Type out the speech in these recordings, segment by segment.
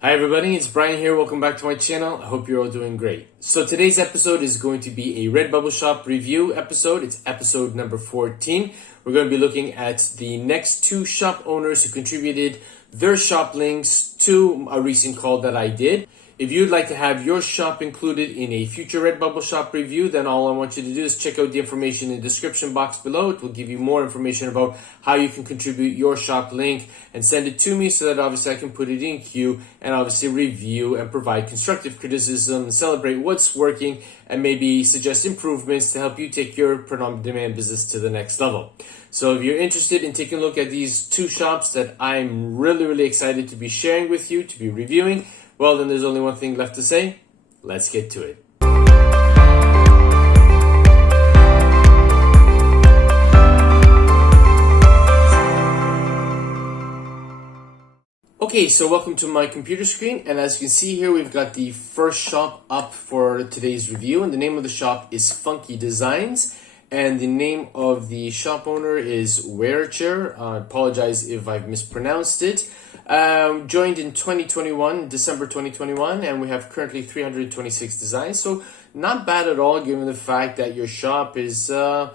Hi everybody, it's Brian here. Welcome back to my channel. I hope you're all doing great. So today's episode is going to be a Redbubble Shop review episode. It's episode number 14. We're going to be looking at the next two shop owners who contributed their shop links to a recent call that I did. If you'd like to have your shop included in a future Redbubble Shop review, then all I want you to do is check out the information in the description box below. It will give you more information about how you can contribute your shop link and send it to me so that obviously I can put it in queue and obviously review and provide constructive criticism and celebrate what's working and maybe suggest improvements to help you take your print-on-demand business to the next level. So if you're interested in taking a look at these two shops that I'm really excited to be sharing with you, to be reviewing, well, then there's only one thing left to say. Let's get to it. Okay, so welcome to my computer screen, and as you can see here, we've got the first shop up for today's review, and the name of the shop is Funky Designs, and the name of the shop owner is Wearchair. I apologize if I've mispronounced it. Joined in 2021, December 2021, and we have currently 326 designs, so not bad at all given the fact that your shop is, well,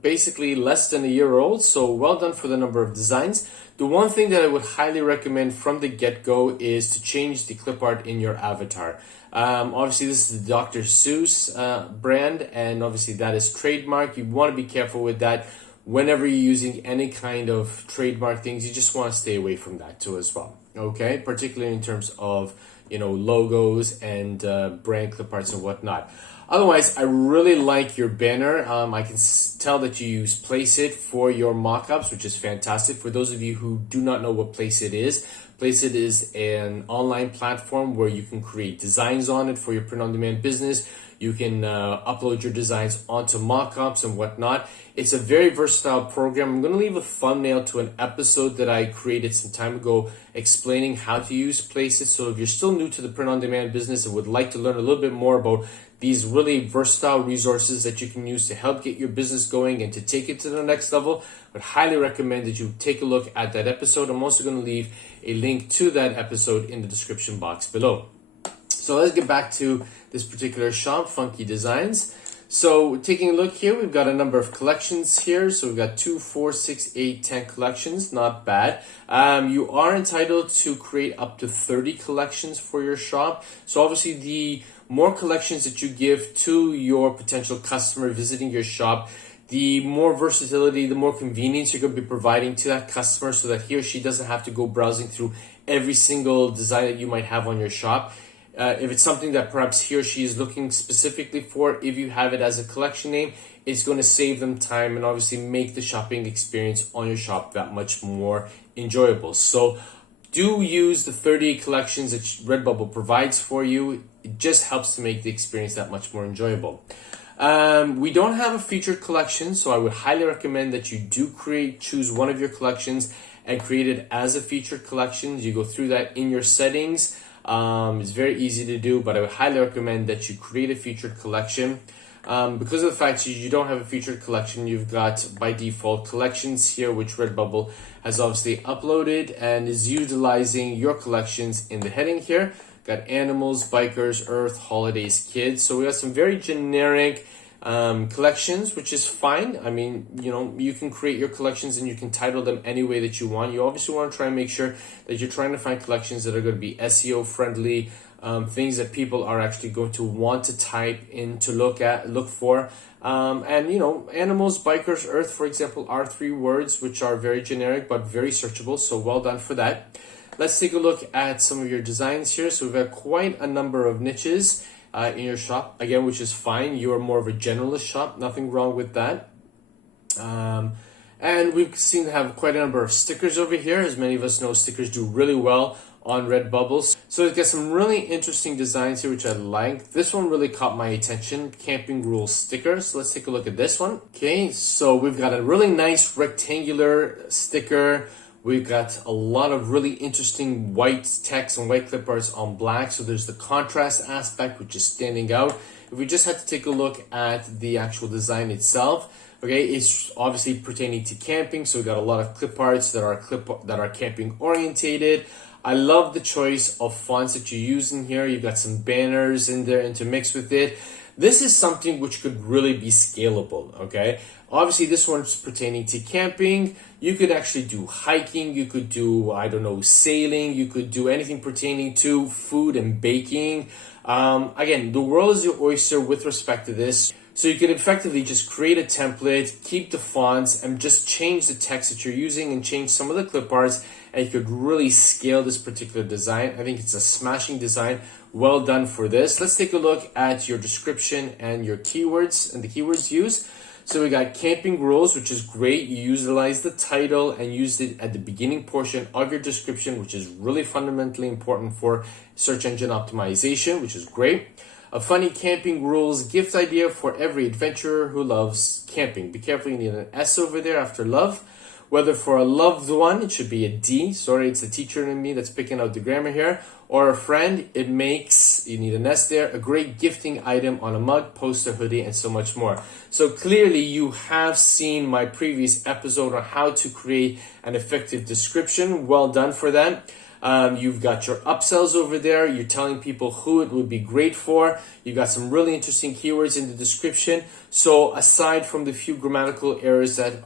basically less than a year old, so well done for the number of designs. The one thing that I would highly recommend from the get-go is to change the clip art in your avatar. Obviously, this is the Dr. Seuss brand, and obviously that is trademark. You want to be careful with that. Whenever you're using any kind of trademark things, you just want to stay away from that too as well. Okay, particularly in terms of, you know, logos and brand clip arts and whatnot. Otherwise, I really like your banner. I can tell that you use Placeit for your mockups, which is fantastic. For those of you who do not know what Placeit is an online platform where you can create designs on it for your print-on-demand business. You can upload your designs onto mockups and whatnot. It's a very versatile program. I'm going to leave a thumbnail to an episode that I created some time ago explaining how to use Placeit. So if you're still new to the print-on-demand business and would like to learn a little bit more about these really versatile resources that you can use to help get your business going and to take it to the next level, I would highly recommend that you take a look at that episode. I'm also going to leave a link to that episode in the description box below. So let's get back to this particular shop, Funky Designs. So taking a look here, we've got a number of collections here. So we've got 2, 4, 6, 8, 10 collections, not bad. You are entitled to create up to 30 collections for your shop. So obviously the more collections that you give to your potential customer visiting your shop, the more versatility, the more convenience you're going to be providing to that customer so that he or she doesn't have to go browsing through every single design that you might have on your shop. If it's something that perhaps he or she is looking specifically for, if you have it as a collection name, it's going to save them time and obviously make the shopping experience on your shop that much more enjoyable. So do use the 30 collections that Redbubble provides for you. It just helps to make the experience that much more enjoyable. We don't have a featured collection, so I would highly recommend that you do choose one of your collections and create it as a featured collection. You go through that in your settings. It's very easy to do, but I would highly recommend that you create a featured collection. Because of the fact that you don't have a featured collection, you've got by default collections here, which Redbubble has obviously uploaded and is utilizing your collections in the heading here. Got animals, bikers, earth, holidays, kids. So we got some very generic collections, which is fine. I mean, you know, you can create your collections and you can title them any way that you want. You obviously want to try and make sure that you're trying to find collections that are going to be SEO friendly, things that people are actually going to want to type in to look for. And you know, animals, bikers, earth, for example, are 3 words which are very generic but very searchable. So well done for that. Let's take a look at some of your designs here. So we've got quite a number of niches in your shop, again, which is fine. You are more of a generalist shop, nothing wrong with that. And we seem to have quite a number of stickers over here. As many of us know, stickers do really well on Redbubble. So we've got some really interesting designs here, which I like. This one really caught my attention, camping rules sticker. So let's take a look at this one. Okay, so we've got a really nice rectangular sticker. We've got a lot of really interesting white text and white clip arts on black. So there's the contrast aspect, which is standing out. If we just had to take a look at the actual design itself, okay, it's obviously pertaining to camping. So we've got a lot of clip arts that are camping orientated. I love the choice of fonts that you use in here. You've got some banners in there intermixed with it. This is something which could really be scalable, okay? Obviously, this one's pertaining to camping. You could actually do hiking. You could do, I don't know, sailing. You could do anything pertaining to food and baking. Again, the world is your oyster with respect to this. So you can effectively just create a template, keep the fonts, and just change the text that you're using and change some of the clip arts, and you could really scale this particular design. I think it's a smashing design. Well done for this. Let's take a look at your description and your keywords and the keywords used. So we got camping rules, which is great. You utilize the title and used it at the beginning portion of your description, which is really fundamentally important for search engine optimization, which is great. A funny camping rules gift idea for every adventurer who loves camping. Be careful, you need an S over there after love. Whether for a loved one, it should be a D. Sorry, it's the teacher in me that's picking out the grammar here. Or a friend, it makes, you need an S there, a great gifting item on a mug, poster, hoodie, and so much more. So clearly you have seen my previous episode on how to create an effective description. Well done for that. You've got your upsells over there. You're telling people who it would be great for. You've got some really interesting keywords in the description. So aside from the few grammatical errors that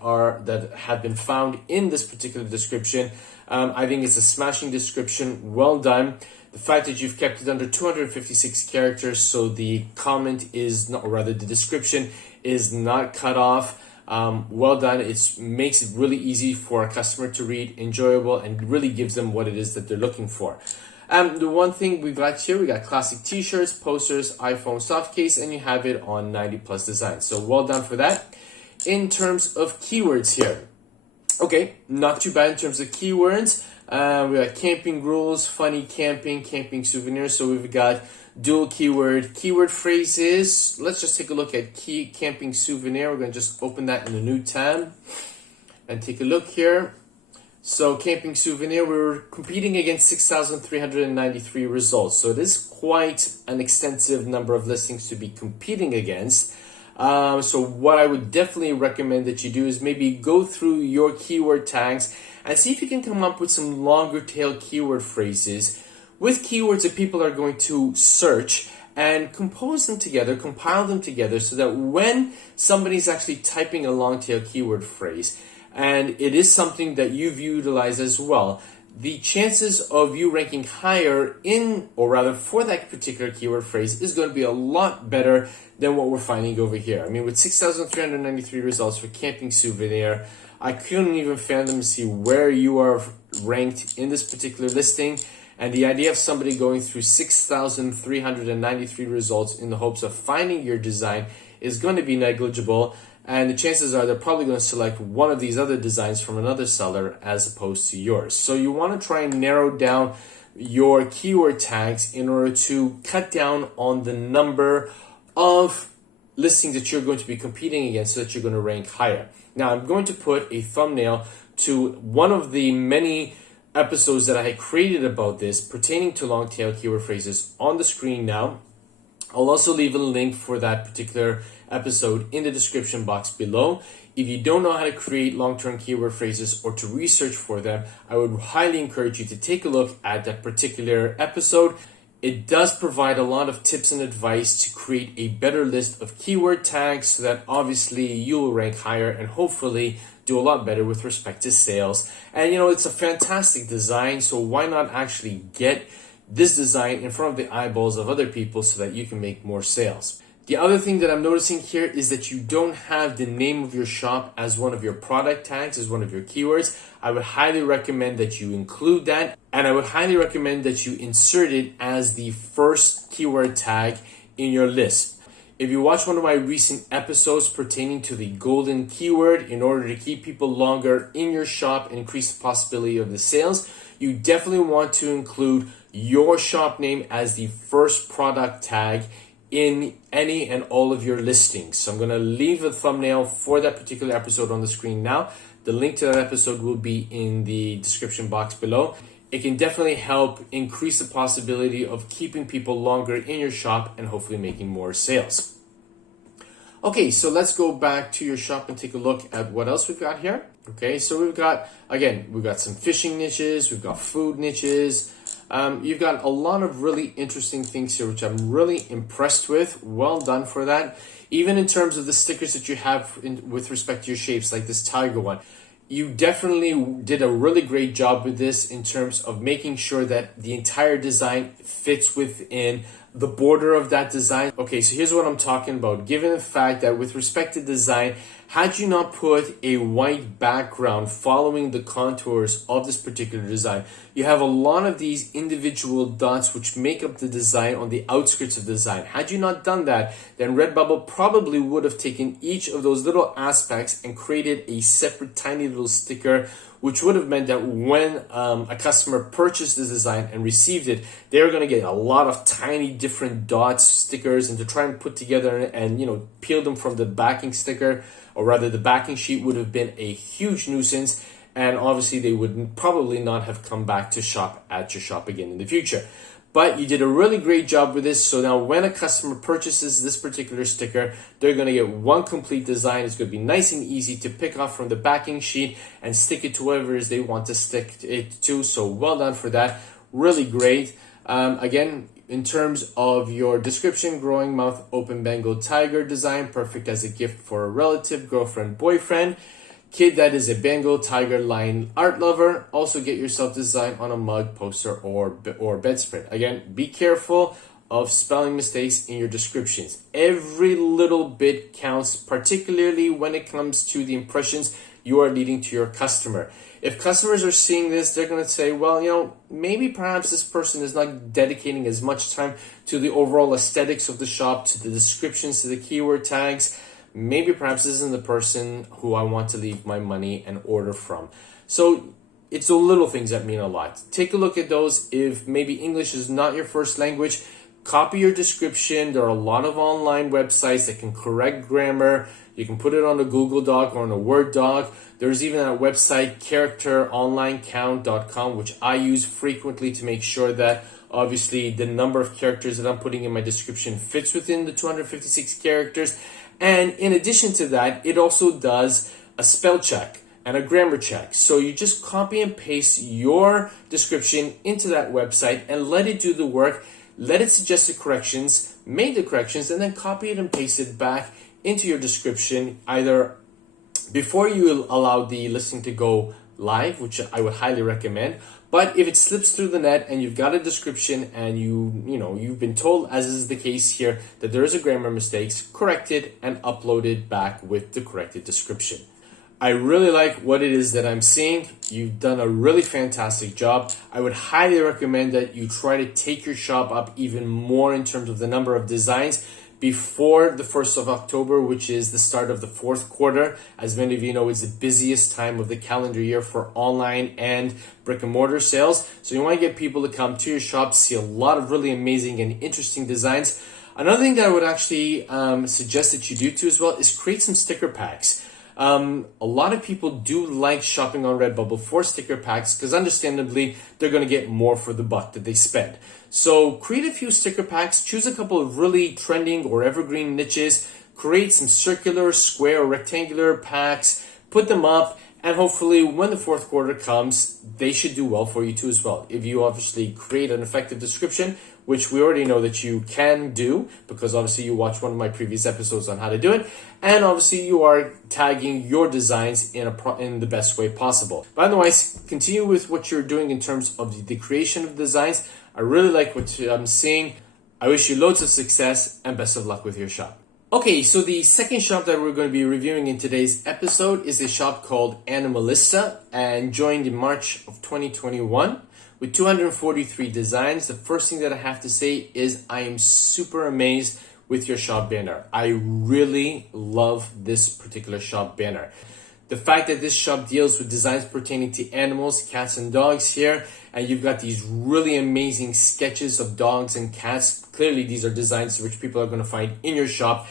have been found in this particular description, I think it's a smashing description. Well done. The fact that you've kept it under 256 characters, so the comment is not, or rather the description is not cut off. Well done. It makes it really easy for a customer to read, enjoyable, and really gives them what it is that they're looking for. The one thing we've got here, we got classic t-shirts, posters, iPhone soft case, and you have it on 90 plus designs. So well done for that. In terms of keywords here, okay, not too bad in terms of keywords. We got camping rules, funny camping, camping souvenirs. So we've got dual keyword phrases. Let's just take a look at camping souvenir. We're going to just open that in a new tab and take a look here. So camping souvenir, we were competing against 6,393 results. So it is quite an extensive number of listings to be competing against. So what I would definitely recommend that you do is maybe go through your keyword tags and see if you can come up with some longer tail keyword phrases with keywords that people are going to search, and compile them together so that when somebody's actually typing a long tail keyword phrase, and it is something that you've utilized as well, the chances of you ranking higher in, or rather for that particular keyword phrase, is going to be a lot better than what we're finding over here. I mean, with 6,393 results for camping souvenir, I couldn't even fathom to see where you are ranked in this particular listing. And the idea of somebody going through 6,393 results in the hopes of finding your design is going to be negligible. And the chances are they're probably going to select one of these other designs from another seller as opposed to yours. So you want to try and narrow down your keyword tags in order to cut down on the number of listings that you're going to be competing against so that you're going to rank higher. Now, I'm going to put a thumbnail to one of the many episodes that I had created about this pertaining to long tail keyword phrases on the screen now. I'll also leave a link for that particular episode in the description box below. If you don't know how to create long-term keyword phrases or to research for them, I would highly encourage you to take a look at that particular episode. It does provide a lot of tips and advice to create a better list of keyword tags so that obviously you'll rank higher and hopefully do a lot better with respect to sales. And it's a fantastic design, so why not actually get this design in front of the eyeballs of other people so that you can make more sales. The other thing that I'm noticing here is that you don't have the name of your shop as one of your product tags, as one of your keywords. I would highly recommend that you include that, and I would highly recommend that you insert it as the first keyword tag in your list. If you watch one of my recent episodes pertaining to the golden keyword in order to keep people longer in your shop and increase the possibility of the sales, you definitely want to include your shop name as the first product tag in any and all of your listings. So I'm going to leave a thumbnail for that particular episode on the screen now. The link to that episode will be in the description box below. It can definitely help increase the possibility of keeping people longer in your shop and hopefully making more sales. Okay, so let's go back to your shop and take a look at what else we've got here. Okay, so we've got some fishing niches, we've got food niches. You've got a lot of really interesting things here, which I'm really impressed with. Well done for that. Even in terms of the stickers that you have with respect to your shapes, like this tiger one. You definitely did a really great job with this in terms of making sure that the entire design fits within the border of that design. Okay, so here's what I'm talking about. Given the fact that with respect to design, had you not put a white background following the contours of this particular design, you have a lot of these individual dots which make up the design on the outskirts of the design. Had you not done that, then Redbubble probably would have taken each of those little aspects and created a separate tiny little sticker, which would have meant that when a customer purchased this design and received it, they're going to get a lot of tiny different dots, stickers, and to try and put together and peel them from the backing sticker, or rather the backing sheet, would have been a huge nuisance, and obviously they would probably not have come back to shop at your shop again in the future. But you did a really great job with this. So now when a customer purchases this particular sticker, they're going to get one complete design. It's going to be nice and easy to pick off from the backing sheet and stick it to whoever it is they want to stick it to. So well done for that. Really great. Again, in terms of your description, growing mouth, open Bengal tiger design, perfect as a gift for a relative, girlfriend, boyfriend. Kid that is a Bengal tiger lion art lover. Also get yourself design on a mug, poster, or bedspread. Again, be careful of spelling mistakes in your descriptions. Every little bit counts, particularly when it comes to the impressions you are leading to your customer. If customers are seeing this, they're going to say, well, maybe perhaps this person is not dedicating as much time to the overall aesthetics of the shop, to the descriptions, to the keyword tags. Maybe perhaps this isn't the person who I want to leave my money and order from. So it's the little things that mean a lot. Take a look at those. If maybe English is not your first language, copy your description. There are a lot of online websites that can correct grammar. You can put it on a Google Doc or on a Word doc. There's even a website, characteronlinecount.com, which I use frequently to make sure that obviously the number of characters that I'm putting in my description fits within the 256 characters. And in addition to that, it also does a spell check and a grammar check. So you just copy and paste your description into that website and let it do the work. Let it suggest the corrections, make the corrections, and then copy it and paste it back into your description, either before you allow the listing to go live, which I would highly recommend. But if it slips through the net and you've got a description and you've been told, as is the case here, that there is a grammar mistakes, correct it and upload it back with the corrected description. I really like what it is that I'm seeing. You've done a really fantastic job. I would highly recommend that you try to take your shop up even more in terms of the number of designs before the 1st of October, which is the start of the fourth quarter. As many of you know, it's the busiest time of the calendar year for online and brick and mortar sales. So you want to get people to come to your shop, see a lot of really amazing and interesting designs. Another thing that I would actually suggest that you do too as well is create some sticker packs. A lot of people do like shopping on Redbubble for sticker packs because understandably, they're going to get more for the buck that they spend. So create a few sticker packs, choose a couple of really trending or evergreen niches, create some circular, square, or rectangular packs, put them up, and hopefully when the fourth quarter comes, they should do well for you too as well. If you obviously create an effective description, which we already know that you can do because obviously you watched one of my previous episodes on how to do it, and obviously you are tagging your designs in the best way possible. But otherwise, continue with what you're doing in terms of the creation of designs. I really like what I'm seeing. I wish you loads of success and best of luck with your shop. Okay, so the second shop that we're going to be reviewing in today's episode is a shop called Animalista and joined in March of 2021 with 243 designs. The first thing that I have to say is I am super amazed with your shop banner. I really love this particular shop banner. The fact that this shop deals with designs pertaining to animals, cats and dogs here, and you've got these really amazing sketches of dogs and cats. Clearly, these are designs which people are going to find in your shop.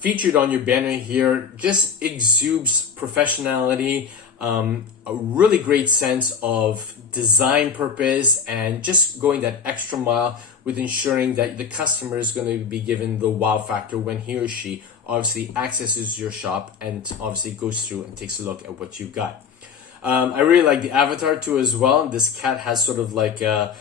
Featured on your banner here, just exudes professionality, a really great sense of design purpose, and just going that extra mile with ensuring that the customer is going to be given the wow factor when he or she obviously accesses your shop and obviously goes through and takes a look at what you've got. I really like the avatar too as well. This cat has sort of like a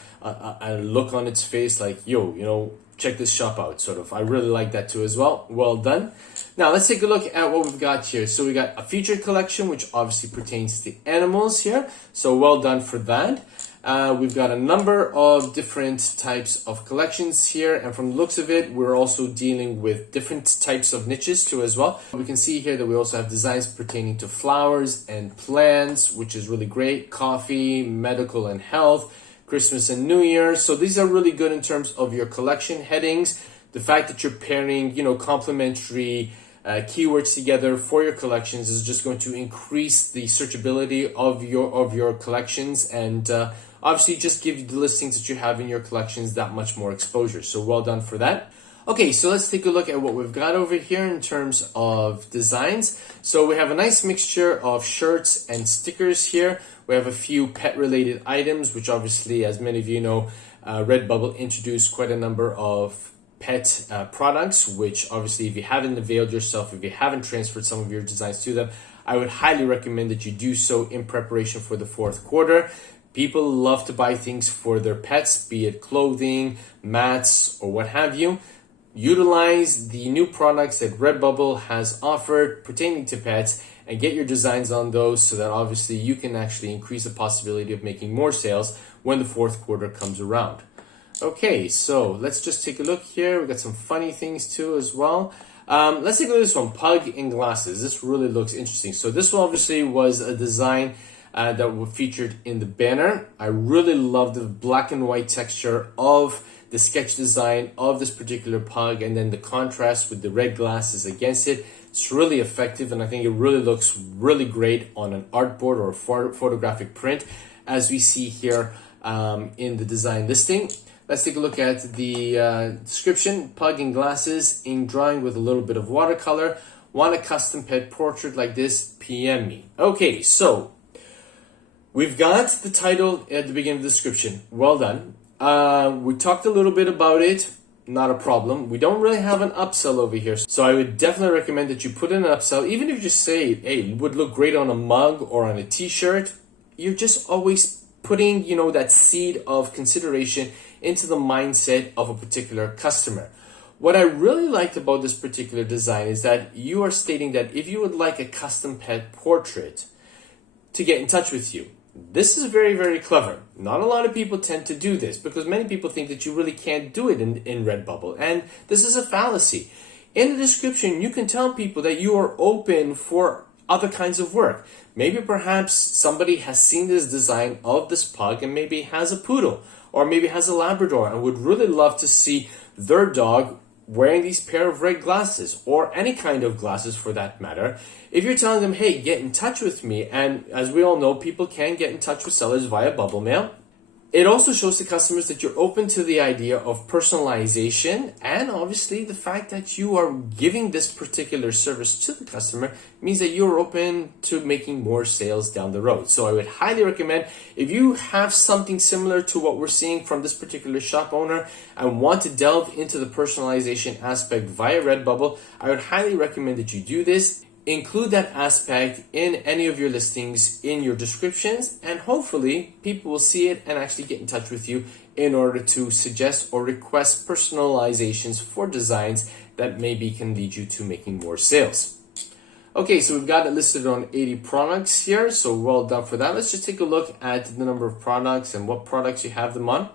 look on its face like, yo, you know, check this shop out, sort of. I really like that too as well. Well done. Now let's take a look at what we've got here. So we got a featured collection, which obviously pertains to the animals here. So well done for that. We've got a number of different types of collections here, and from the looks of it, we're also dealing with different types of niches too as well. We can see here that we also have designs pertaining to flowers and plants, which is really great, coffee, medical and health, Christmas and New Year. So these are really good in terms of your collection headings. The fact that you're pairing, you know, complementary keywords together for your collections is just going to increase the searchability of your collections, and obviously just give the listings that you have in your collections that much more exposure. So well done for that. Okay, so let's take a look at what we've got over here in terms of designs. So we have a nice mixture of shirts and stickers here. We have a few pet related items, which obviously, as many of you know, Redbubble introduced quite a number of pet products, which obviously if you haven't availed yourself, if you haven't transferred some of your designs to them, I would highly recommend that you do so in preparation for the fourth quarter. People love to buy things for their pets, be it clothing, mats, or what have you. Utilize the new products that Redbubble has offered pertaining to pets and get your designs on those so that obviously you can actually increase the possibility of making more sales when the fourth quarter comes around. Okay, so let's just take a look here. We've got some funny things too as well. Let's take a look at this one, pug in glasses. This really looks interesting. So this one obviously was a design that were featured in the banner. I really love the black and white texture of the sketch design of this particular pug, and then the contrast with the red glasses against it. It's really effective, and I think it really looks really great on an artboard or a photographic print, as we see here in the design listing. Let's take a look at the description. Pug in glasses, ink drawing with a little bit of watercolor. Want a custom pet portrait like this? PM me. Okay, so we've got the title at the beginning of the description. Well done. We talked a little bit about it. Not a problem. We don't really have an upsell over here. So I would definitely recommend that you put in an upsell. Even if you just say, hey, it would look great on a mug or on a t-shirt. You're just always putting, you know, that seed of consideration into the mindset of a particular customer. What I really liked about this particular design is that you are stating that if you would like a custom pet portrait, to get in touch with you. This is very, very clever. Not a lot of people tend to do this because many people think that you really can't do it in Redbubble, and this is a fallacy. In the description, you can tell people that you are open for other kinds of work. Maybe perhaps somebody has seen this design of this pug and maybe has a poodle or maybe has a Labrador and would really love to see their dog wearing these pair of red glasses or any kind of glasses for that matter. If you're telling them, hey, get in touch with me, and as we all know, people can get in touch with sellers via bubble mail, it also shows the customers that you're open to the idea of personalization, and obviously the fact that you are giving this particular service to the customer means that you're open to making more sales down the road. So I would highly recommend, if you have something similar to what we're seeing from this particular shop owner and want to delve into the personalization aspect via Redbubble, I would highly recommend that you do this. Include that aspect in any of your listings in your descriptions, and hopefully people will see it and actually get in touch with you in order to suggest or request personalizations for designs that maybe can lead you to making more sales. Okay, so we've got it listed on 80 products here, so well done for that. Let's just take a look at the number of products and what products you have them on.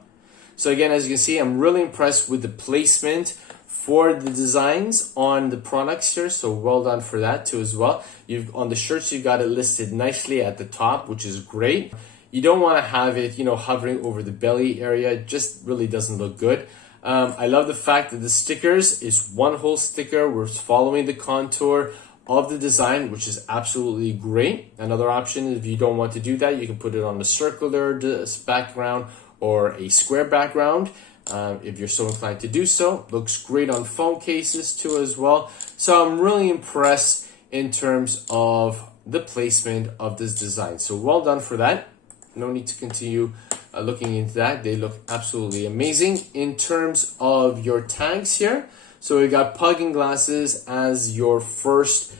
So again, as you can see, I'm really impressed with the placement for the designs on the products here, so well done for that too as well. You've on the shirts, you got it listed nicely at the top, which is great. You don't want to have it, you know, hovering over the belly area. It just really doesn't look good. I love the fact that the stickers is one whole sticker. We're following the contour of the design, which is absolutely great. Another option, if you don't want to do that, you can put it on a circular background or a square background. If you're so inclined to do so. Looks great on phone cases too as well. So I'm really impressed in terms of the placement of this design. So well done for that. No need to continue looking into that. They look absolutely amazing. In terms of your tags here, so we got pug in glasses as your first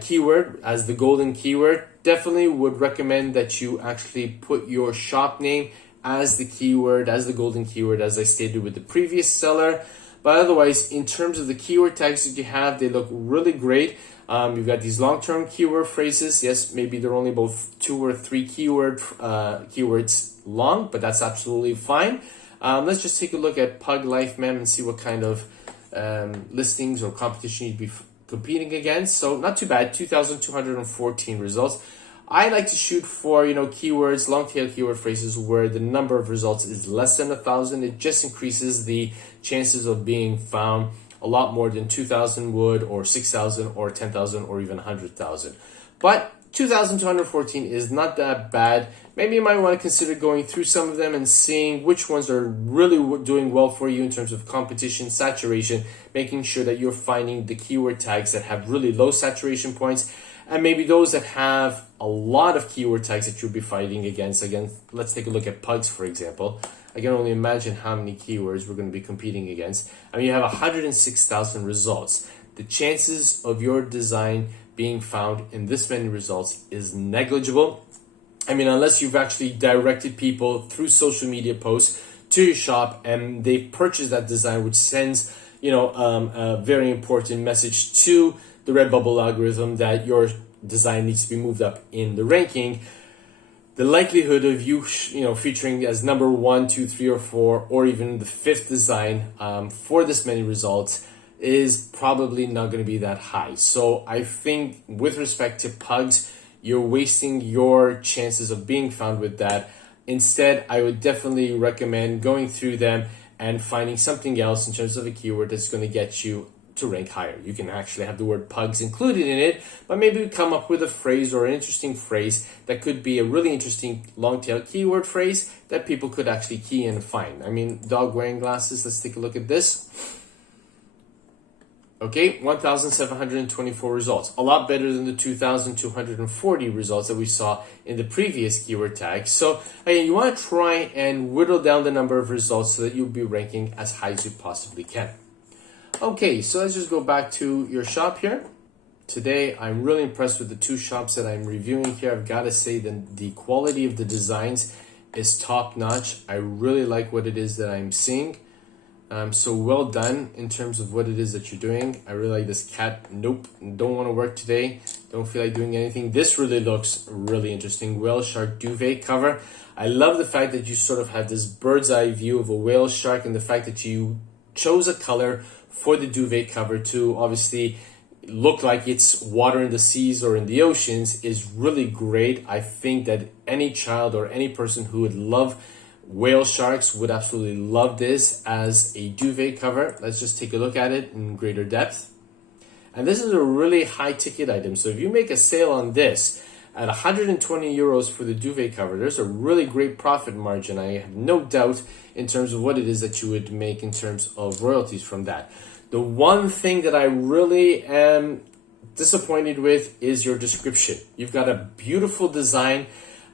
keyword as the golden keyword. Definitely would recommend that you actually put your shop name as the keyword, as the golden keyword, as I stated with the previous seller. But otherwise, in terms of the keyword tags that you have, they look really great. You've got these long-term keyword phrases. Yes, maybe they're only about 2 or 3 keywords long, but that's absolutely fine. Let's just take a look at Pug Life Mem and see what kind of listings or competition you'd be competing against. So not too bad, 2,214 results. I like to shoot for, keywords, long tail keyword phrases where the number of results is less than 1,000. It just increases the chances of being found a lot more than 2,000 would, or 6,000, or 10,000, or even 100,000. But 2,214 is not that bad. Maybe you might want to consider going through some of them and seeing which ones are really doing well for you in terms of competition, saturation, making sure that you're finding the keyword tags that have really low saturation points, and maybe those that have a lot of keyword tags that you'll be fighting against. Again, let's take a look at pugs, for example. I can only imagine how many keywords we're going to be competing against. I mean, you have 106,000 results. The chances of your design being found in this many results is negligible. I mean, unless you've actually directed people through social media posts to your shop and they've purchased that design, which sends, a very important message to the Redbubble algorithm that your design needs to be moved up in the ranking. The likelihood of you, featuring as number 1, 2, 3, or 4, or even the 5th design for this many results is probably not going to be that high. So I think with respect to pugs, you're wasting your chances of being found with that. Instead, I would definitely recommend going through them and finding something else in terms of a keyword that's going to get you to rank higher. You can actually have the word pugs included in it, but maybe come up with a phrase or an interesting phrase that could be a really interesting long tail keyword phrase that people could actually key in and find. I mean, dog wearing glasses, let's take a look at this. Okay, 1,724 results. A lot better than the 2,240 results that we saw in the previous keyword tag. So again, you want to try and whittle down the number of results so that you'll be ranking as high as you possibly can. Okay, so let's just go back to your shop here. Today, I'm really impressed with the 2 shops that I'm reviewing here. I've got to say that the quality of the designs is top notch. I really like what it is that I'm seeing. So well done in terms of what it is that you're doing. I really like this cat. Nope, don't want to work today. Don't feel like doing anything. This really looks really interesting. Whale shark duvet cover. I love the fact that you sort of have this bird's eye view of a whale shark, and the fact that you chose a color for the duvet cover to obviously look like it's water in the seas or in the oceans is really great. I think that any child or any person who would love whale sharks would absolutely love this as a duvet cover. Let's just take a look at it in greater depth. And this is a really high ticket item. So if you make a sale on this at 120 euros for the duvet cover, there's a really great profit margin. I have no doubt in terms of what it is that you would make in terms of royalties from that. The one thing that I really am disappointed with is your description. You've got a beautiful design.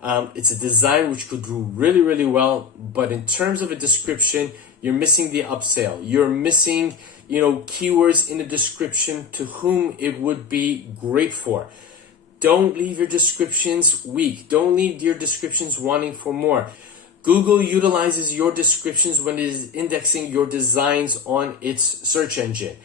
It's a design which could do really, really well, but in terms of a description, you're missing the upsell. You're missing, keywords in the description to whom it would be great for. Don't leave your descriptions weak. Don't leave your descriptions wanting for more. Google utilizes your descriptions when it is indexing your designs on its search engine.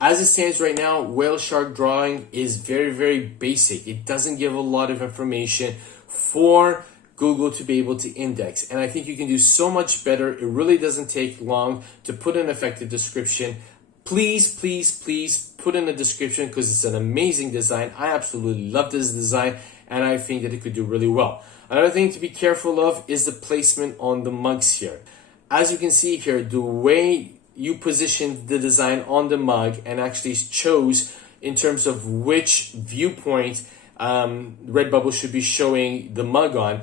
As it stands right now, whale shark drawing is very, very basic. It doesn't give a lot of information for Google to be able to index. And I think you can do so much better. It really doesn't take long to put an effective description. Please, please, please put in a description because it's an amazing design. I absolutely love this design and I think that it could do really well. Another thing to be careful of is the placement on the mugs here. As you can see here, the way you positioned the design on the mug and actually chose in terms of which viewpoint Redbubble should be showing the mug on,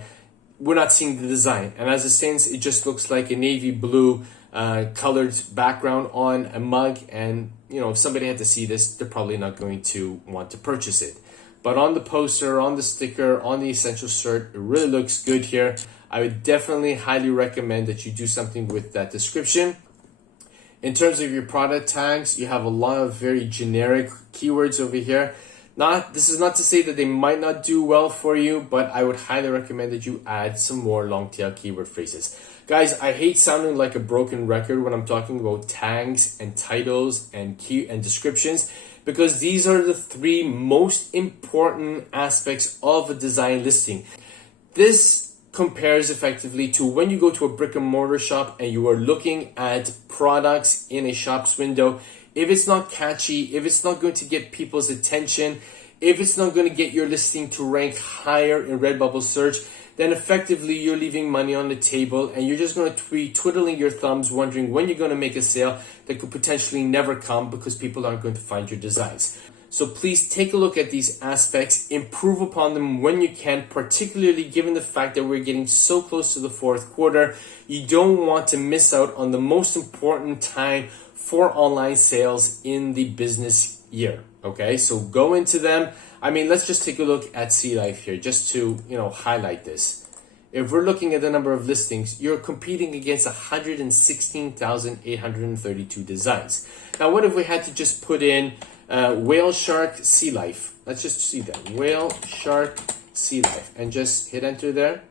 we're not seeing the design. And as it stands, it just looks like a navy blue colored background on a mug. And, if somebody had to see this, they're probably not going to want to purchase it. But on the poster, on the sticker, on the essential shirt, it really looks good here. I would definitely highly recommend that you do something with that description. In terms of your product tags, you have a lot of very generic keywords over here. This is not to say that they might not do well for you, but I would highly recommend that you add some more long tail keyword phrases. Guys, I hate sounding like a broken record when I'm talking about tags and titles and descriptions, because these are the three most important aspects of a design listing. This compares effectively to when you go to a brick and mortar shop and you are looking at products in a shop's window. If it's not catchy, if it's not going to get people's attention, if it's not going to get your listing to rank higher in Redbubble search, then effectively you're leaving money on the table and you're just going to be twiddling your thumbs wondering when you're going to make a sale that could potentially never come because people aren't going to find your designs. So please take a look at these aspects, improve upon them when you can, particularly given the fact that we're getting so close to the fourth quarter. You don't want to miss out on the most important time for online sales in the business year. Okay, so go into them. I mean, let's just take a look at Sea Life here, just to, highlight this. If we're looking at the number of listings, you're competing against 116,832 designs. Now, what if we had to just put in whale shark sea life? Let's just see that. Whale shark sea life, and just hit enter there.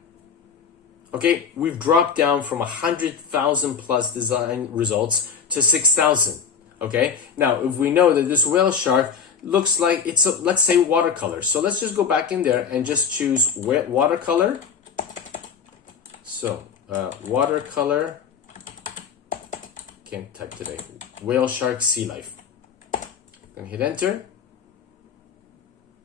Okay, we've dropped down from 100,000 plus design results to 6,000. Okay, now if we know that this whale shark looks like it's let's say watercolor, so let's just go back in there and just choose watercolor. So watercolor, can't type today, whale shark sea life. Gonna hit enter,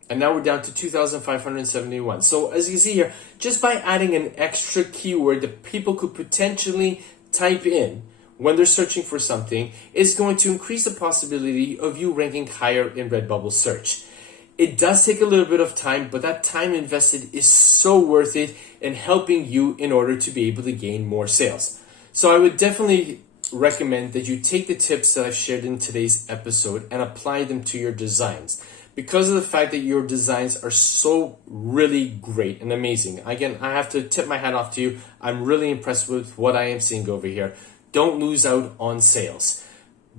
and now we're down to 2,571. So as you see here, just by adding an extra keyword that people could potentially type in when they're searching for something is going to increase the possibility of you ranking higher in Redbubble search. It does take a little bit of time, but that time invested is so worth it in helping you in order to be able to gain more sales. So I would definitely recommend that you take the tips that I've shared in today's episode and apply them to your designs, because of the fact that your designs are so really great and amazing. Again, I have to tip my hat off to you. I'm really impressed with what I am seeing over here. Don't lose out on sales.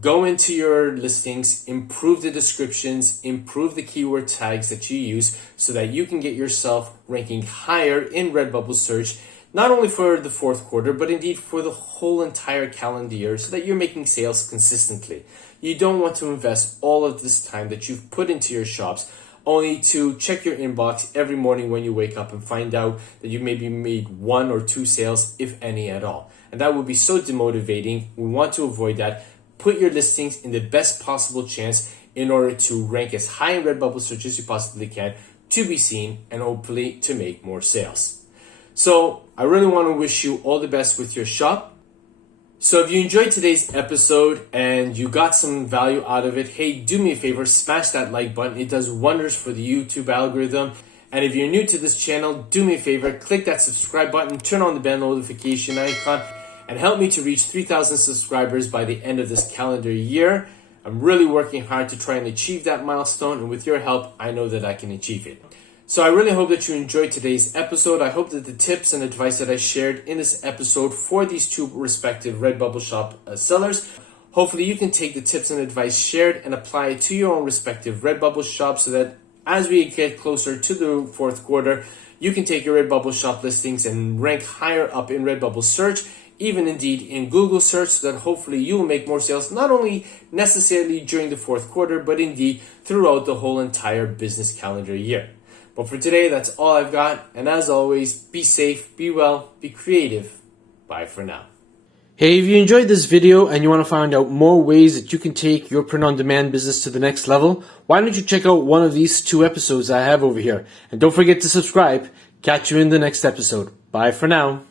Go into your listings, improve the descriptions, improve the keyword tags that you use so that you can get yourself ranking higher in Redbubble search, not only for the fourth quarter, but indeed for the whole entire calendar year, so that you're making sales consistently. You don't want to invest all of this time that you've put into your shops only to check your inbox every morning when you wake up and find out that you maybe made 1 or 2 sales, if any at all. And that would be so demotivating. We want to avoid that. Put your listings in the best possible chance in order to rank as high in Redbubble search as you possibly can, to be seen and hopefully to make more sales. So I really want to wish you all the best with your shop. So if you enjoyed today's episode and you got some value out of it, hey, do me a favor, smash that like button. It does wonders for the YouTube algorithm. And if you're new to this channel, do me a favor, click that subscribe button, turn on the bell notification icon, and help me to reach 3,000 subscribers by the end of this calendar year. I'm really working hard to try and achieve that milestone, and with your help, I know that I can achieve it. So I really hope that you enjoyed today's episode. I hope that the tips and advice that I shared in this episode for these two respective Redbubble Shop sellers, hopefully you can take the tips and advice shared and apply it to your own respective Redbubble Shop, so that as we get closer to the fourth quarter, you can take your Redbubble Shop listings and rank higher up in Redbubble search, even indeed in Google search, so that hopefully you will make more sales, not only necessarily during the fourth quarter, but indeed throughout the whole entire business calendar year. But for today, that's all I've got. And as always, be safe, be well, be creative. Bye for now. Hey, if you enjoyed this video and you want to find out more ways that you can take your print-on-demand business to the next level, why don't you check out one of these 2 episodes I have over here. And don't forget to subscribe. Catch you in the next episode. Bye for now.